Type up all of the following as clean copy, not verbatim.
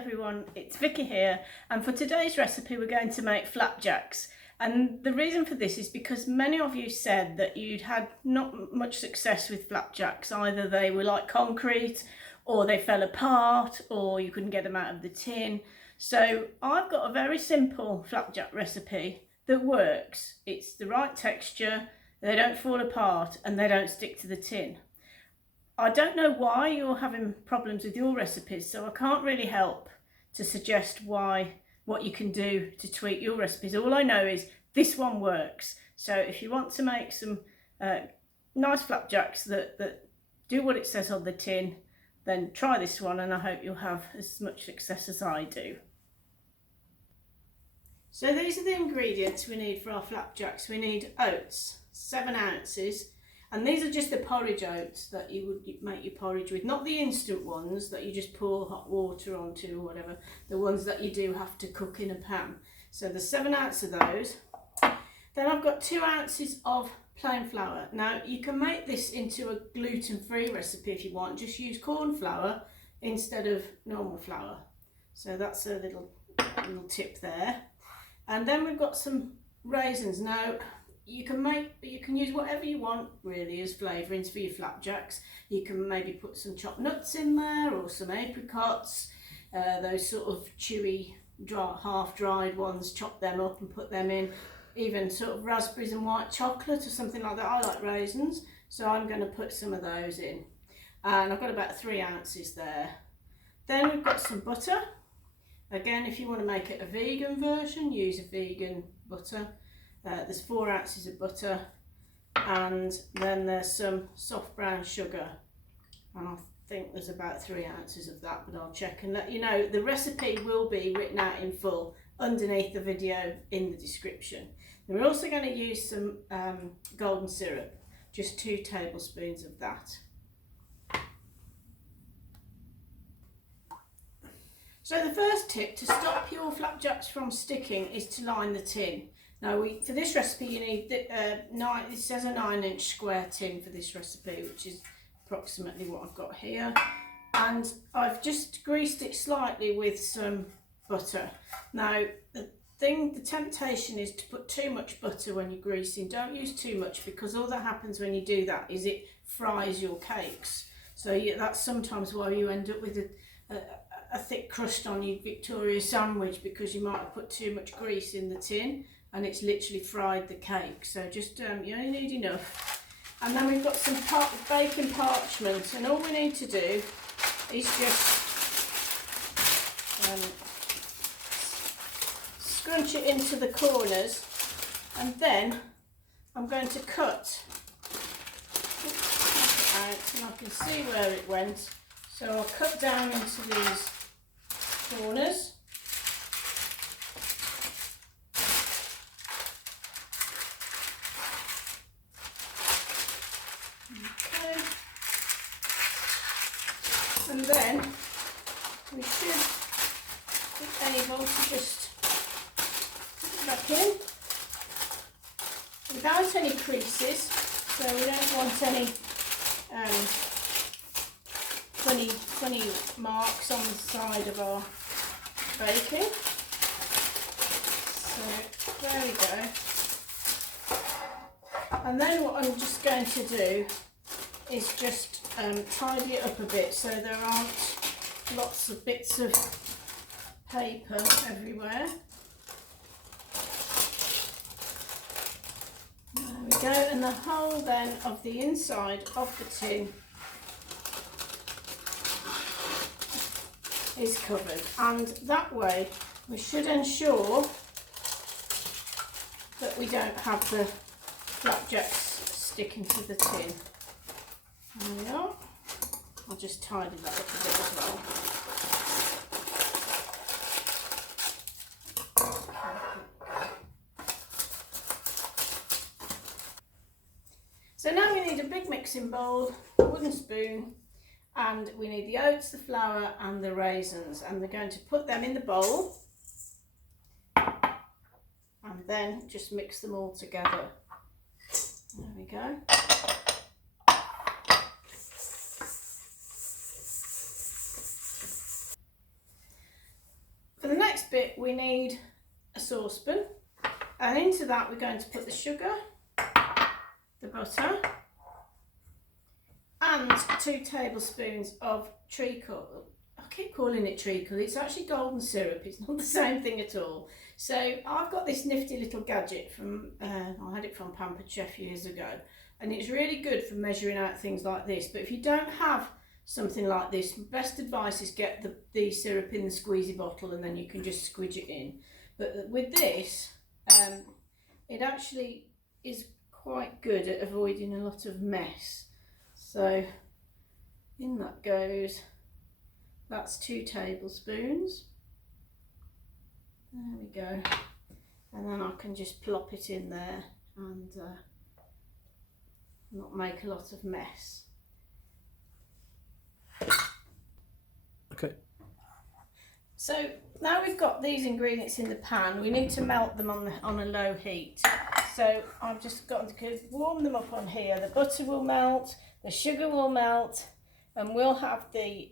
everyone, it's Vicky here, and for today's recipe we're going to make flapjacks. And the reason for this is because many of you said that you'd had not much success with flapjacks. Either they were like concrete, or they fell apart, or you couldn't get them out of the tin. So I've got a very simple flapjack recipe that works. It's the right texture, they don't fall apart, and they don't stick to the tin. I don't know why you're having problems with your recipes, so I can't really help to suggest what you can do to tweak your recipes. All I know is this one works. So if you want to make some nice flapjacks that do what it says on the tin, then try this one, and I hope you'll have as much success as I do. So these are the ingredients we need for our flapjacks. We need oats, 7 ounces. And these are just the porridge oats that you would make your porridge with, not the instant ones that you just pour hot water onto or whatever, the ones that you do have to cook in a pan. So the 7 ounces of those. Then I've got 2 ounces of plain flour. Now you can make this into a gluten-free recipe if you want, just use cornflour instead of normal flour. So that's a little tip there. And then we've got some raisins. Now, you can use whatever you want really as flavourings for your flapjacks. You can maybe put some chopped nuts in there, or some apricots, those sort of chewy, half-dried ones, chop them up and put them in. Even sort of raspberries and white chocolate or something like that. I like raisins, so I'm going to put some of those in. And I've got about 3 ounces there. Then we've got some butter. Again, if you want to make it a vegan version, use a vegan butter. There's 4 ounces of butter, and then there's some soft brown sugar, and I think there's about 3 ounces of that, but I'll check and let you know. The recipe will be written out in full underneath the video in the description. And we're also going to use some golden syrup, just 2 tablespoons of that. So the first tip to stop your flapjacks from sticking is to line the tin. Now for this recipe you need, it says a 9-inch square tin for this recipe, which is approximately what I've got here. And I've just greased it slightly with some butter. Now the temptation is to put too much butter when you're greasing. Don't use too much, because all that happens when you do that is it fries your cakes. So that's sometimes why you end up with a thick crust on your Victoria sandwich, because you might have put too much grease in the tin and it's literally fried the cake. So just you only need enough. And then we've got some baking parchment, and all we need to do is just scrunch it into the corners, and then I'm going to cut it out, and I can see where it went. So I'll cut down into these corners. Okay. And then we should be able to just put it back in without any creases, so we don't want any funny marks on the side of our baking. So there we go. And then what I'm just going to do is just tidy it up a bit, so there aren't lots of bits of paper everywhere. There we go, and the whole then of the inside of the tin is covered, and that way we should ensure that we don't have the flapjacks sticking to the tin. There we are. I'll just tidy that up a bit as well. So now we need a big mixing bowl, a wooden spoon, and we need the oats, the flour and the raisins, and we're going to put them in the bowl and then just mix them all together. There we go. next bit we need a saucepan, and into that we're going to put the sugar, the butter, and 2 tablespoons of treacle. I keep calling it treacle, it's actually golden syrup, it's not the same thing at all. So I've got this nifty little gadget from, I had it from Pampered Chef years ago, and it's really good for measuring out things like this. But if you don't have something like this, best advice is get the syrup in the squeezy bottle and then you can just squidge it in. But with this, it actually is quite good at avoiding a lot of mess. So in that goes, that's 2 tablespoons. There we go. And then I can just plop it in there and not make a lot of mess. Okay. So now we've got these ingredients in the pan, we need to melt them on a low heat. So I've just got to warm them up on here. The butter will melt, the sugar will melt, and we'll have the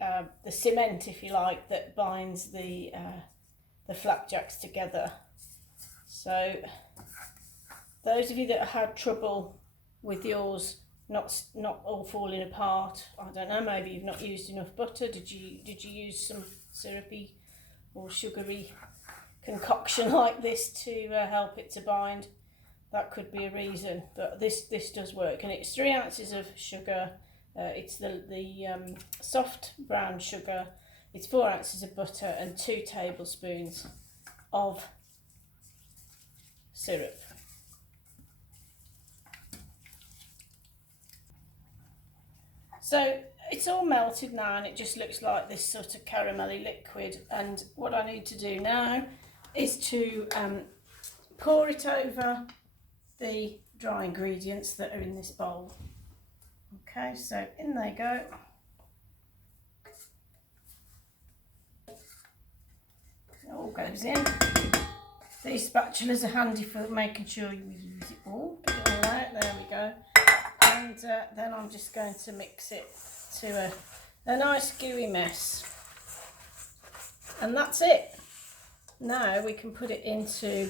cement, if you like, that binds the flapjacks together. So those of you that have had trouble with yours not all falling apart, I don't know, maybe you've not used enough butter. Did you use some syrupy or sugary concoction like this to help it to bind? That could be a reason, but this does work. And it's 3 ounces of sugar, it's the soft brown sugar, it's 4 ounces of butter and 2 tablespoons of syrup. So it's all melted now and it just looks like this sort of caramelly liquid, and what I need to do now is to pour it over the dry ingredients that are in this bowl. Okay, so in they go. It all goes in. These spatulas are handy for making sure you use it all. Get it all out, there we go. And then I'm just going to mix it to a nice gooey mess. And that's it. Now we can put it into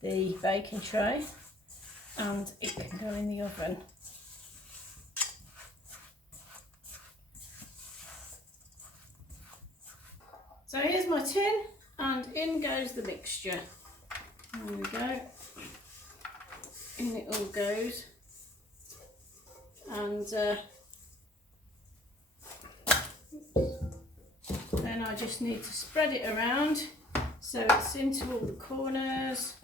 the baking tray and it can go in the oven. So here's my tin and in goes the mixture. There we go. In it all goes. And then I just need to spread it around so it's into all the corners.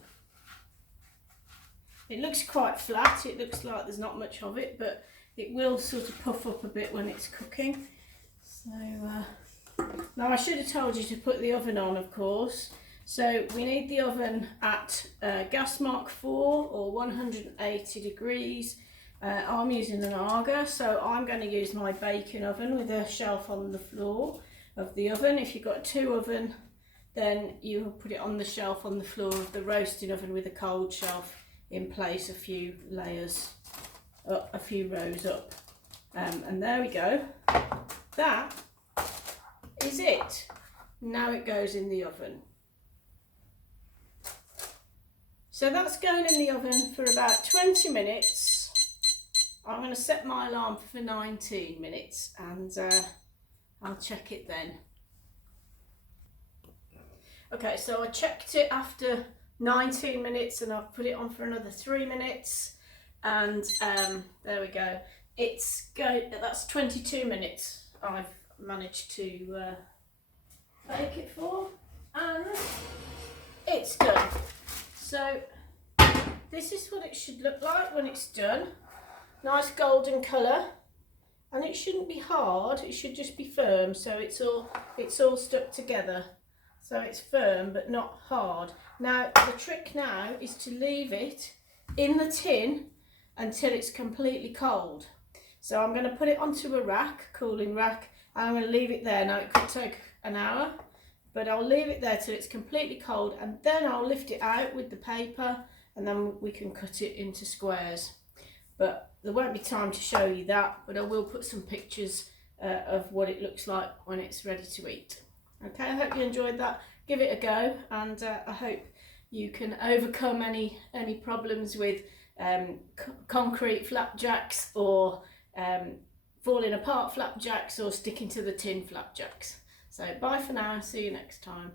It looks quite flat, it looks like there's not much of it, but it will sort of puff up a bit when it's cooking. So now I should have told you to put the oven on, of course. So we need the oven at gas mark 4 or 180 degrees. I'm using an Arga, so I'm going to use my baking oven with a shelf on the floor of the oven. If you've got a 2 oven, then you put it on the shelf on the floor of the roasting oven with a cold shelf in place, a few layers up, a few rows up. And there we go. That is it. Now it goes in the oven. So that's going in the oven for about 20 minutes. I'm going to set my alarm for 19 minutes and I'll check it then. Okay, so I checked it after 19 minutes and I've put it on for another 3 minutes and there we go. That's 22 minutes I've managed to bake it for, and it's done. So this is what it should look like when it's done. Nice golden colour, and it shouldn't be hard, it should just be firm, so it's all stuck together, so it's firm but not hard. Now the trick now is to leave it in the tin until it's completely cold. So I'm going to put it onto a rack, cooling rack, and I'm going to leave it there. Now it could take an hour, but I'll leave it there till it's completely cold, and then I'll lift it out with the paper and then we can cut it into squares. But there won't be time to show you that, but I will put some pictures of what it looks like when it's ready to eat. Okay, I hope you enjoyed that. give it a go, and I hope you can overcome any problems with concrete flapjacks, or falling apart flapjacks, or sticking to the tin flapjacks. So bye for now, see you next time.